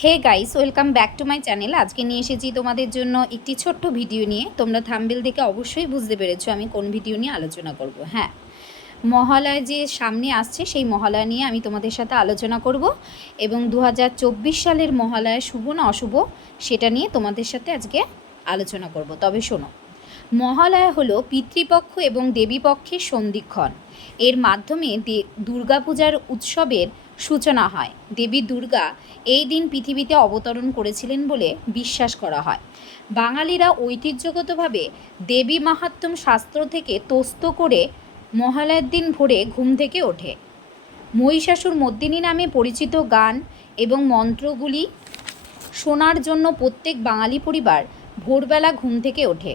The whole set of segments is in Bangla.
Hey guys, welcome back to my channel. আজকে নিয়ে এসেছি তোমাদের জন্য একটি ছোট্ট ভিডিও নিয়ে। তোমরা থাম্বনেল দেখে অবশ্যই বুঝতে পেরেছো আমি কোন ভিডিও নিয়ে আলোচনা করব। হ্যাঁ, মহালয়া যে সামনে আসছে সেই মহালয়া নিয়ে আমি তোমাদের সাথে আলোচনা করব এবং 2024 সালের মহালয়া শুভ না অশুভ সেটা নিয়ে তোমাদের সাথে আজকে আলোচনা করব। তবে শোনো, মহালয়া হলো পিতৃপক্ষ এবং দেবীপক্ষের সন্ধিক্ষণ। এর মাধ্যমে দুর্গাপূজার উৎসবের সূচনা হয়। দেবী দুর্গা এই দিন পৃথিবীতে অবতরণ করেছিলেন বলে বিশ্বাস করা হয়। বাঙালিরা ঐতিহ্যগতভাবে দেবী মাহাত্ম্য শাস্ত্র থেকে তোস্ত করে মহালয়ার দিন ভোরে ঘুম থেকে ওঠে। মহিষাসুর মর্দিনী নামে পরিচিত গান এবং মন্ত্রগুলি শোনার জন্য প্রত্যেক বাঙালি পরিবার ভোরবেলা ঘুম থেকে ওঠে।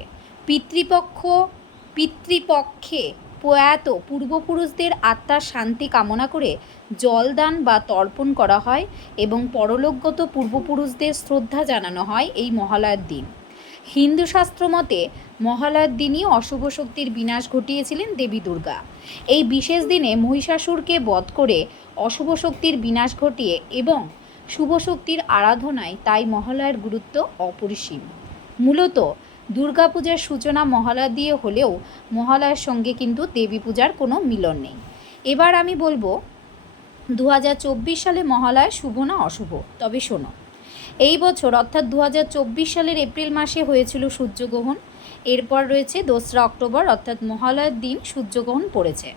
পিতৃপক্ষে প্রয়াত পূর্বপুরুষদের আত্মার শান্তি কামনা করে জলদান বা তর্পণ করা হয় এবং পরলোকগত পূর্বপুরুষদের শ্রদ্ধা জানানো হয় এই মহালয়ার দিন। হিন্দু শাস্ত্র মতে মহালয়ার দিনই অশুভ শক্তির বিনাশ ঘটিয়েছিলেন দেবী দুর্গা। এই বিশেষ দিনে মহিষাসুরকে বধ করে অশুভ শক্তির বিনাশ ঘটিয়ে এবং শুভ শক্তির আরাধনায় তাই মহালয়ার গুরুত্ব অপরিসীম। মূলত দুর্গাপূজার সূচনা মহালয়া দিয়ে হলেও মহালয়ার সঙ্গে কিন্তু দেবী পূজার কোনো মিলন নেই। এবার আমি বলবো 2024 সালে মহালয়া শুভ না অশুভ। তবে শোনো, এই বছর অর্থাৎ 2024 সালের এপ্রিল মাসে হয়েছিল সূর্যগ্রহণ। এরপর রয়েছে 2রা অক্টোবর অর্থাৎ মহালয়ার দিন সূর্যগ্রহণ পড়েছে।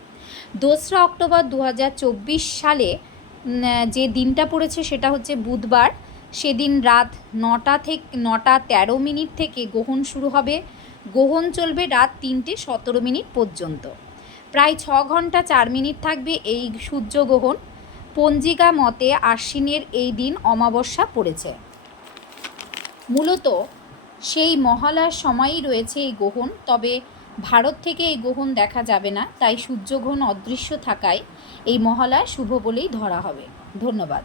2রা অক্টোবর 2024 সালে যে দিনটা পড়েছে সেটা হচ্ছে বুধবার। সেদিন রাত 9:13 থেকে গ্রহণ শুরু হবে। গ্রহণ চলবে রাত 3:17 পর্যন্ত। প্রায় 6 ঘন্টা 4 মিনিট থাকবে এই সূর্যগ্রহণ। পঞ্জিকা মতে আশ্বিনের এই দিন অমাবস্যা পড়েছে। মূলত সেই মহালয়ার সময়ই রয়েছে এই গ্রহণ। তবে ভারত থেকে এই গ্রহণ দেখা যাবে না, তাই সূর্যগ্রহণ অদৃশ্য থাকায় এই মহালয়া শুভ বলেই ধরা হবে। ধন্যবাদ।